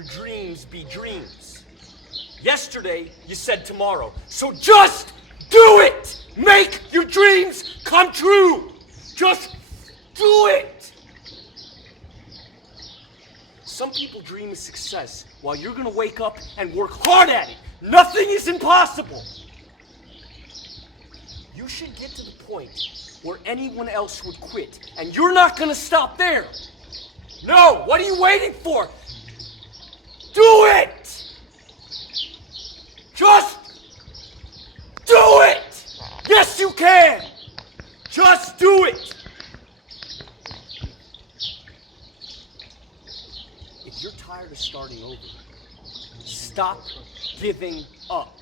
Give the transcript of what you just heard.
your dreams be dreams. Yesterday, you said tomorrow. So just do it! Make your dreams come true! Just do it! Some people dream of success while you're gonna wake up and work hard at it. Nothing is impossible. You should get to the point where anyone else would quit, and you're not gonna stop there. No, what are you waiting for? Do it! Just do it! Yes, you can! Just do it! If you're tired of starting over, stop giving up.